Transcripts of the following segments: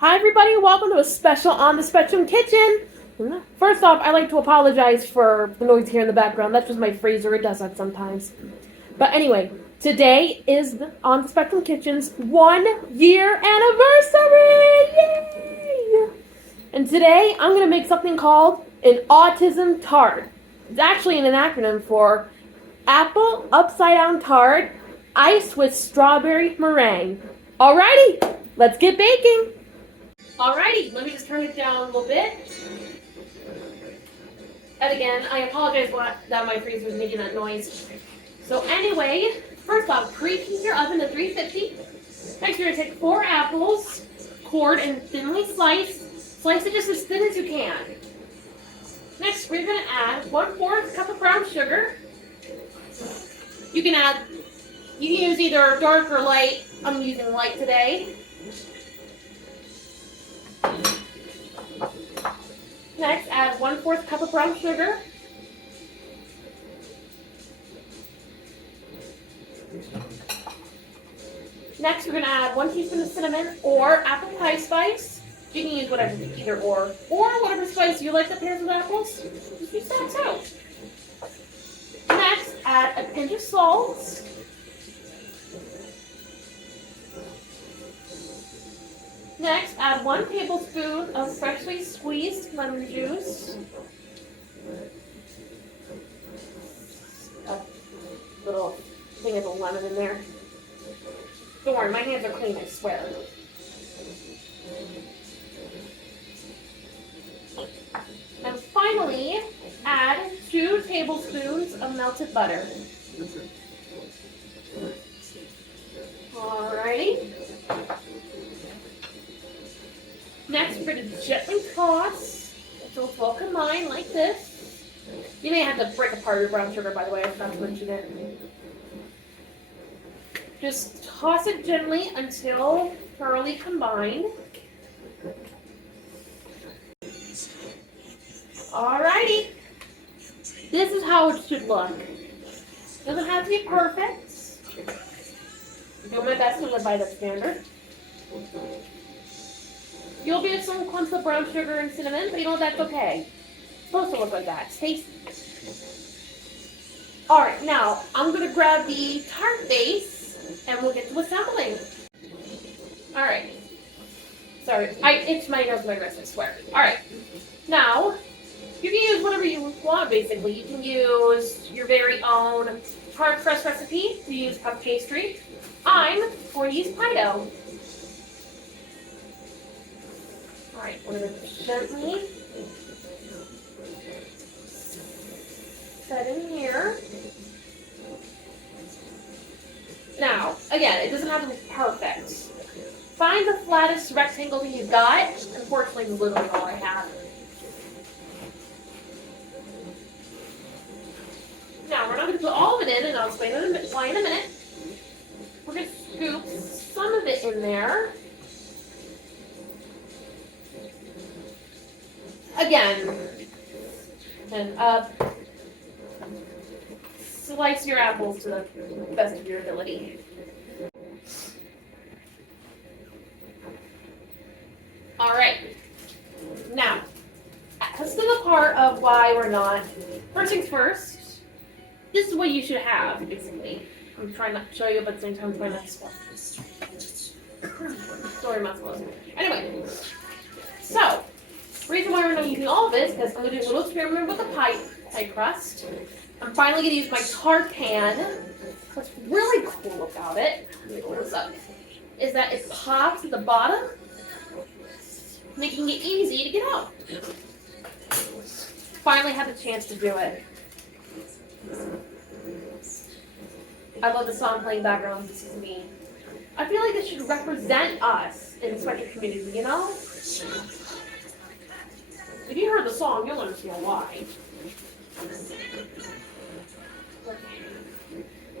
Hi everybody, welcome to a special On the Spectrum Kitchen. First off, I'd like to apologize for the noise here in the background. That's just my freezer, it does that sometimes. But anyway, today is On the Spectrum Kitchen's 1 year anniversary! Yay! And today, I'm going to make something called an Autism Tart. It's actually an acronym for Apple Upside-down Tart Iced with Strawberry Meringue. Alrighty, let's get baking! Alrighty, let me just turn it down a little bit. And again, I apologize that my freezer was making that noise. So anyway, first off, preheat your oven to 350. Next, you're going to take 4 apples, cored and thinly sliced. Slice it just as thin as you can. Next, we're going to add 1/4 cup of brown sugar. You can use either dark or light. I'm using light today. Next, add 1/4 cup of brown sugar. Next, we're going to add 1 teaspoon of cinnamon or apple pie spice. You can use whatever, either or whatever spice you like that pairs with apples. Just use that too. Next, add a pinch of salt. Next, add 1 tablespoon of freshly squeezed lemon juice. A little thing of the lemon in there. Don't worry, my hands are clean, I swear. And finally, add 2 tablespoons of melted butter. Alrighty. Next, we're going to gently toss until it's well combined like this. You may have to break apart your brown sugar, by the way, I forgot to mention it. Just toss it gently until thoroughly combined. Alrighty. This is how it should look. Doesn't have to be perfect. I'm doing my best to live by that standard. You'll get some clumps of brown sugar and cinnamon, but you know what, that's okay. It's supposed to look like that. It's tasty. Alright, now I'm going to grab the tart base and we'll get to assembling. Alright. Sorry, I itched my nose with my wrist, I swear. Alright. Now, you can use whatever you want, basically. You can use your very own tart crust recipe to use puff pastry. I'm going to use pie dough. Alright, we're going to gently set in here. Now, again, it doesn't have to be perfect. Find the flattest rectangle that you've got. Unfortunately, it's literally all I have. Now, we're not going to put all of it in, and I'll explain why in a minute. We're going to scoop some of it in there. Again, and slice your apples to the best of your ability. Alright, now, this is the part of why we're not. First things first, this is what you should have, basically. I'm trying not to show you, but at the same time, I'm trying not to spell. Sorry, mouth closed. Anyway, so, the reason why we're not using all of this is because I'm going to do a little experiment with the pie crust. I'm finally going to use my tart pan. What's really cool about it, let me open this up, is that it pops at the bottom, making it easy to get out. Finally had the chance to do it. I love the song playing background. This is me. I feel like this should represent us in the sweatshirt community, you know? If you heard the song, you'll understand why.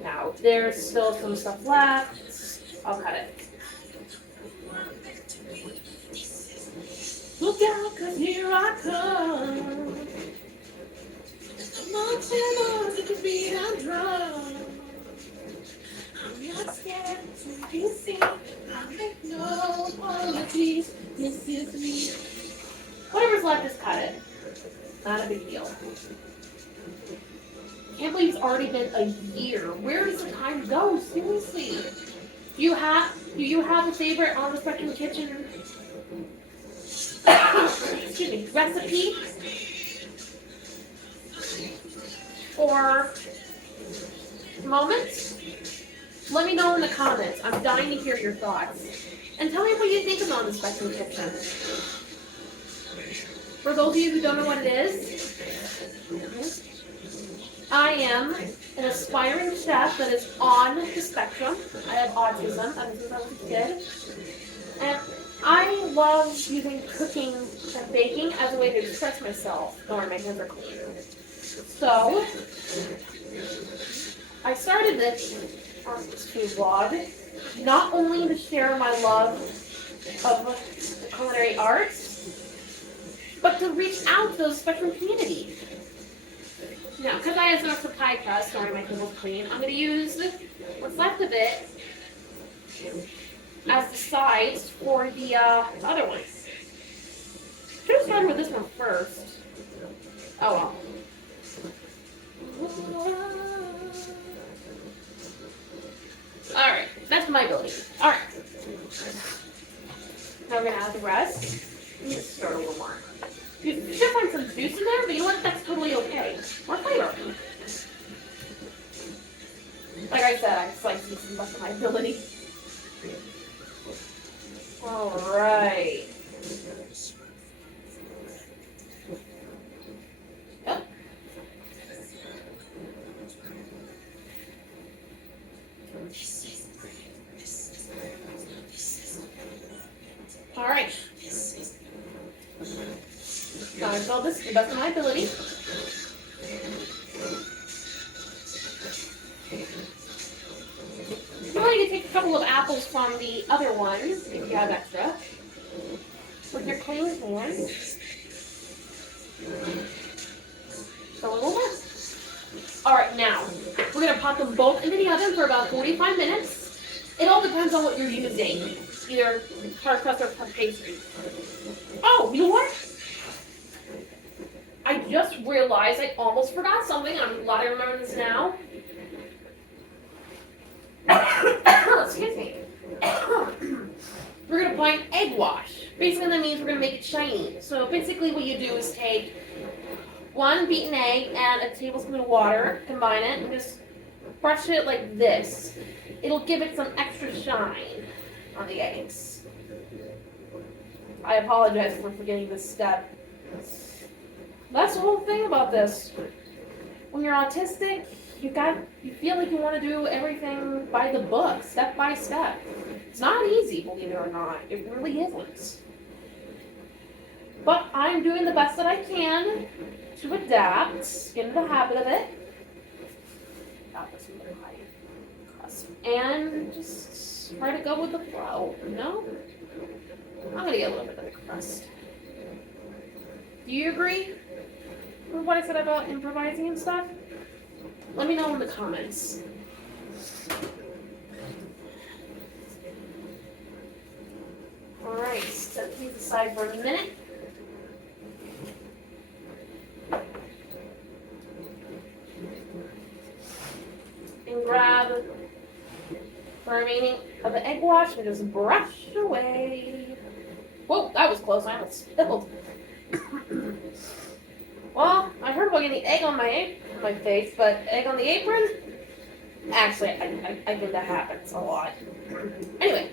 Now, there's still some stuff left. I'll cut it. Look out, 'cause here I come. Marching on to the beat and drum. I'm not scared to be seen. I make no No apologies, this is me. Whatever's left, just cut it. Not a big deal. Can't believe it's already been a year. Where does the time go? Seriously. Do you have a favorite on the Spectrum Kitchen excuse me, recipe? Or moments? Let me know in the comments. I'm dying to hear your thoughts. And tell me what you think of On the Spectrum Kitchen. For those of you who don't know what it is, I am an aspiring chef that is on the spectrum. I have autism ever since I was a kid. And I love using cooking and baking as a way to express myself knowing my hands are clean. So, I started this food vlog not only to share my love of the culinary arts, but to reach out to the Spectrum community. Now, because I have enough pie crust, knowing my table's clean, I'm going to use what's left of it as the sides for the other one. Should have started with this one first. Oh well. Alright, that's my ability. Alright. Now we're going to add the rest. Let me just stir a little more. You should find some juice in there, but you know what? That's totally okay. More flavor. Like I said, I slice these to the best of my ability. Alright. Yep. Alright. Now I fill this to the best of my ability. You want to take a couple of apples from the other one, if you have extra, with your clean hands. So a little bit. Alright, now, we're going to pop them both into the oven for about 45 minutes. It all depends on what you're using, either tart crust or pastry. Oh, you know what? I just realized I almost forgot something. I'm glad I remember this now. Excuse me. We're going to apply an egg wash. Basically, that means we're going to make it shiny. So basically what you do is take one beaten egg and a tablespoon of water, combine it, and just brush it like this. It'll give it some extra shine on the eggs. I apologize for forgetting this step. That's the whole thing about this. When you're autistic, you feel like you want to do everything by the book, step by step. It's not easy, believe it or not. It really isn't. But I'm doing the best that I can to adapt, get into the habit of it. And just try to go with the flow, you know? I'm going to get a little bit of the crust. Do you agree with what I said about improvising and stuff? Let me know in the comments. Alright, set these aside for a minute. And grab the remaining of the egg wash and just brush away. Whoa, that was close. I almost spilled. Well, I heard about getting egg on my face, but egg on the apron? Actually, I think that happens a lot. Anyway,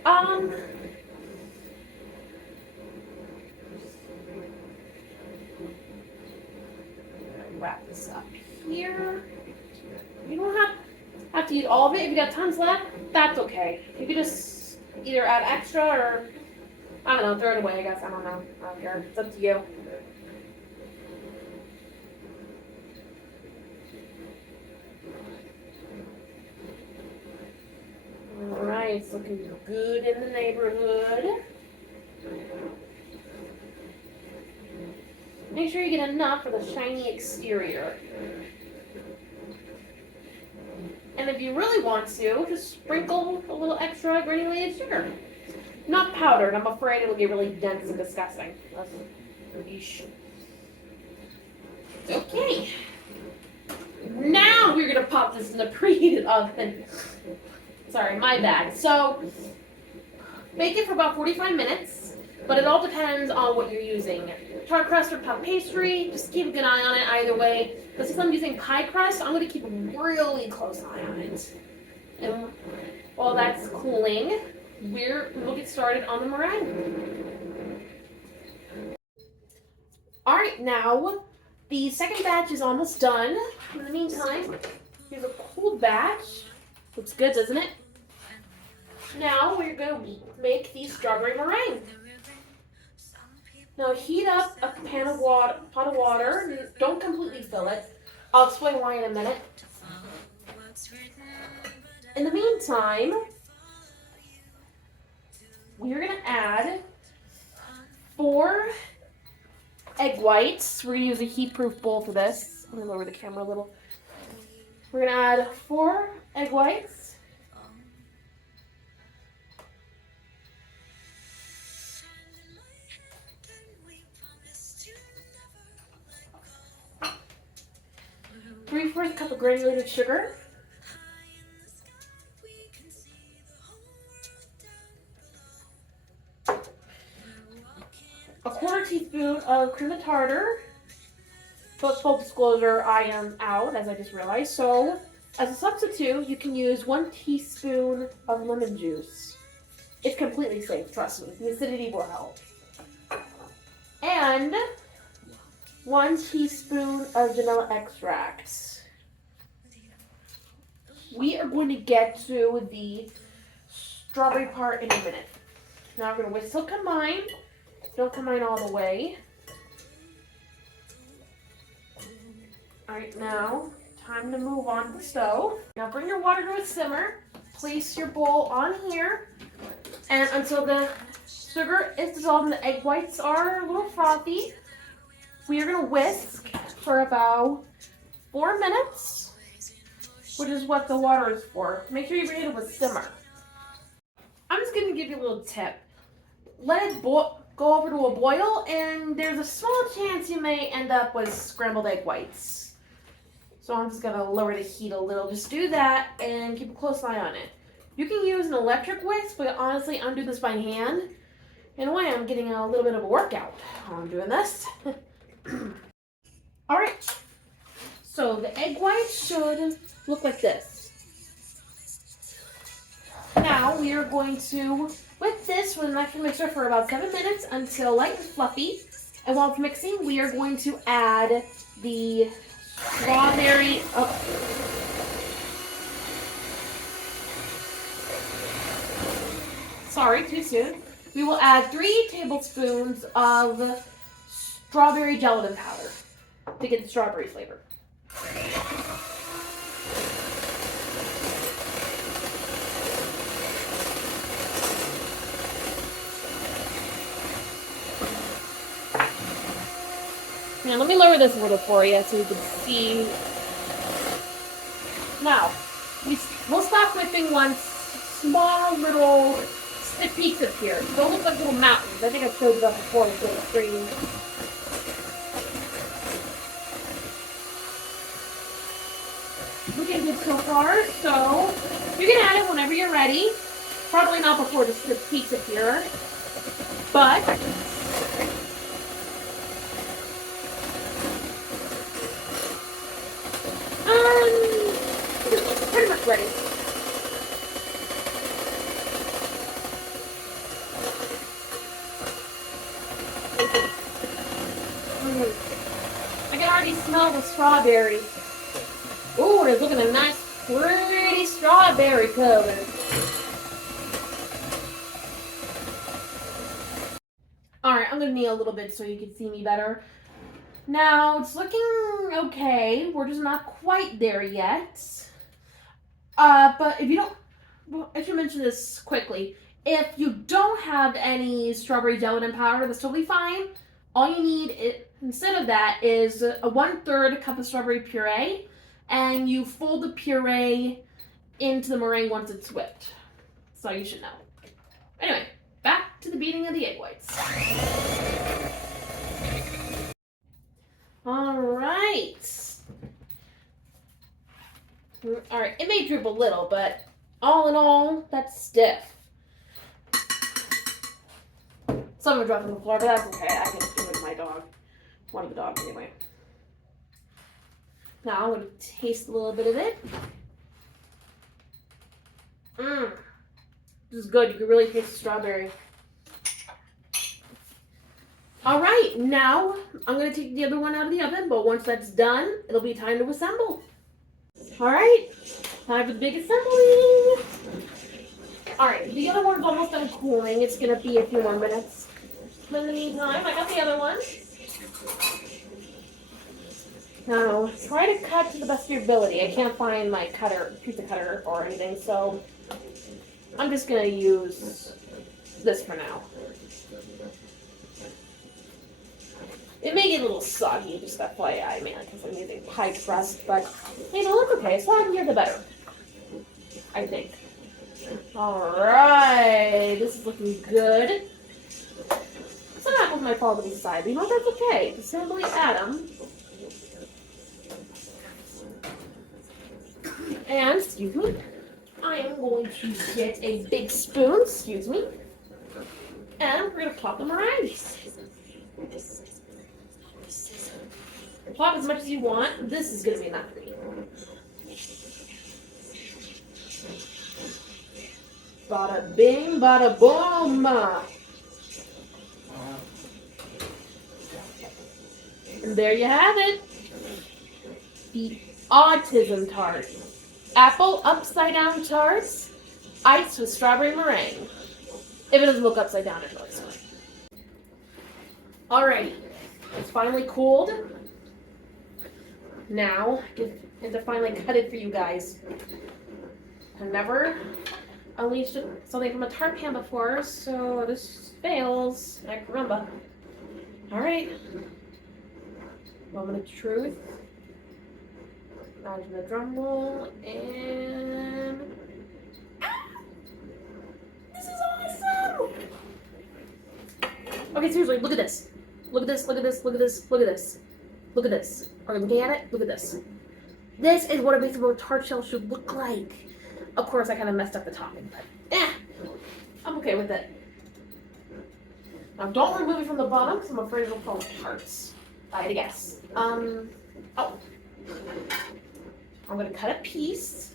wrap this up here. You don't have to use all of it. If you got tons left, that's okay. You could just either add extra or, I don't know, throw it away, I guess. I don't know. I don't care. It's up to you. Alright, it's looking good in the neighborhood. Make sure you get enough for the shiny exterior. And if you really want to, just sprinkle a little extra granulated sugar. Not powdered. I'm afraid it'll get really dense and disgusting. Okay. Now we're gonna pop this in the preheated oven. Sorry, my bad. So, bake it for about 45 minutes, but it all depends on what you're using. Tart crust or puff pastry, just keep a good eye on it either way. But since I'm using pie crust, I'm gonna keep a really close eye on it. And while that's cooling, we'll get started on the meringue. All right, now the second batch is almost done. In the meantime, here's a cold batch. Looks good, doesn't it? Now we're going to make the strawberry meringue. Now heat up a pot of water. Don't completely fill it. I'll explain why in a minute. In the meantime, we're going to add 4 egg whites. We're going to use a heat-proof bowl for this. I'm going to lower the camera a little. We're going to add 4 egg whites. Three-fourths cup of granulated sugar. A 1/4 teaspoon of cream of tartar. But full disclosure, I am out, as I just realized. So, as a substitute, you can use 1 teaspoon of lemon juice. It's completely safe, trust me. The acidity will help. And 1 teaspoon of vanilla extract. We are going to get to the strawberry part in a minute. Now we're going to whisk till combine. Don't combine all the way. Alright, now, time to move on to the stove. Now bring your water to a simmer. Place your bowl on here. And until the sugar is dissolved and the egg whites are a little frothy, we are going to whisk for about 4 minutes, which is what the water is for. Make sure you bring it to a simmer. I'm just going to give you a little tip. Let it go over to a boil, and there's a small chance you may end up with scrambled egg whites. So I'm just going to lower the heat a little. Just do that and keep a close eye on it. You can use an electric whisk, but honestly, I'm doing this by hand. In a way, I'm getting a little bit of a workout while I'm doing this. Alright, so the egg whites should look like this. Now we are going to whip this with an electric mixer for about 7 minutes until light and fluffy. And while it's mixing, we are going to add the strawberry. Sorry, too soon. We will add 3 tablespoons of strawberry gelatin powder to get the strawberry flavor. Now let me lower this a little for you so you can see. Now, we'll stop whipping once small little peaks appear. They'll look like little mountains. I think I've showed that before with little streams. Looking good so far, so you can add it whenever you're ready. Probably not before the peaks appear, but pretty much ready. I can already smell the strawberry. Ooh, it's looking a nice, pretty strawberry color. Alright, I'm going to kneel a little bit so you can see me better. Now, it's looking okay. We're just not quite there yet. But if you don't, well, I should mention this quickly. If you don't have any strawberry gelatin powder, that's totally fine. All you need instead of that is a 1/3 cup of strawberry puree, and you fold the puree into the meringue once it's whipped. So you should know. Anyway, back to the beating of the egg whites. All right. All right, it may droop a little, but all in all, that's stiff. Some are dropping on the floor, but that's okay. I can do it with my dog. One of the dogs, anyway. Now I'm going to taste a little bit of it. This is good. You can really taste the strawberry. All right, now I'm going to take the other one out of the oven, but once that's done, it'll be time to assemble. All right, time for the big assembly. All right, the other one's almost done cooling. It's going to be a few more minutes. But in the meantime, I got the other one. Now, try to cut to the best of your ability. I can't find my pizza cutter or anything, so I'm just going to use this for now. It may get a little soggy, just FYI, mainly because I'm using pie crust, but it'll look okay. As long as the better, I think. Alright, this is looking good. Some apples might fall to the side, but you know what, that's okay. Simply add them. And, excuse me, I am going to get a big spoon, excuse me, and we're going to plop them around. Plop as much as you want. This is going to be enough for me. Bada bing, bada boom. And there you have it. The O.T.S.M tart. Apple upside-down tarts, iced with strawberry meringue. If it doesn't look upside down, it looks fine. Alrighty, it's finally cooled. Now, I have to finally cut it for you guys. I've never unleashed something from a tart pan before, so this fails. Heck, caramba. Alright. Moment of truth. Imagine the drum roll, and this is awesome! Okay, seriously, look at this. Look at this, look at this, look at this, look at this. Look at this. Are you looking at it? Look at this. This is what a baseball tart shell should look like. Of course, I kind of messed up the topping, but I'm okay with it. Now, don't remove it from the bottom, because I'm afraid it'll fall apart. I had to guess. I'm going to cut a piece.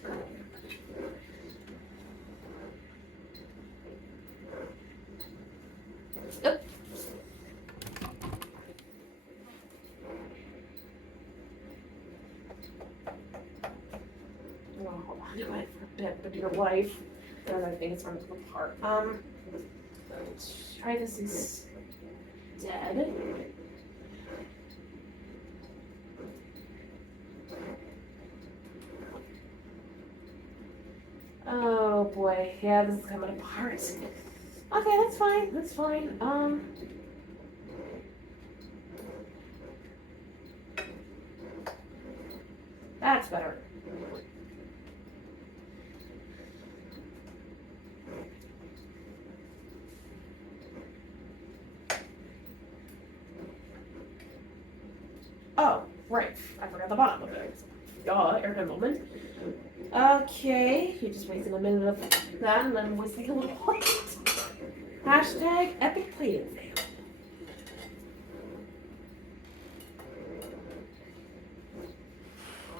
Oop. Oh, hold on to it for a bit, but your wife, the other thing is going to come apart. Let's try this instead. Oh boy, yeah, this is coming apart. Okay, that's fine, that's fine. That's better. Oh, right, I forgot the bottom of it. Airtime moment. Okay, you're just wasting a minute of that, and then wasting a little plate. Hashtag epic plating fail.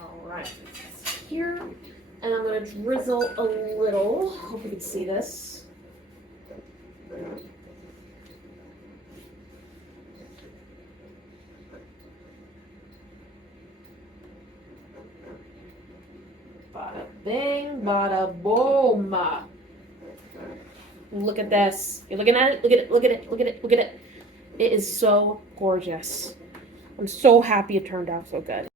Alright, here, and I'm going to drizzle a little. Hope you can see this. Bada bing, bada boom. Look at this. You're looking at it? Look at it, look at it, look at it, look at it. It is so gorgeous. I'm so happy it turned out so good.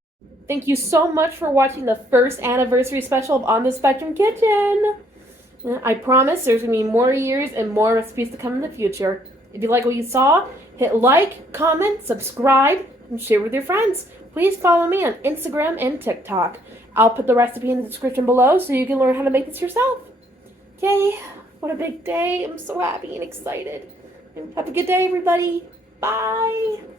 Thank you so much for watching the first anniversary special of On the Spectrum Kitchen. I promise there's going to be more years and more recipes to come in the future. If you like what you saw, hit like, comment, subscribe, and share with your friends. Please follow me on Instagram and TikTok. I'll put the recipe in the description below so you can learn how to make this yourself. Yay, what a big day. I'm so happy and excited. Have a good day, everybody. Bye.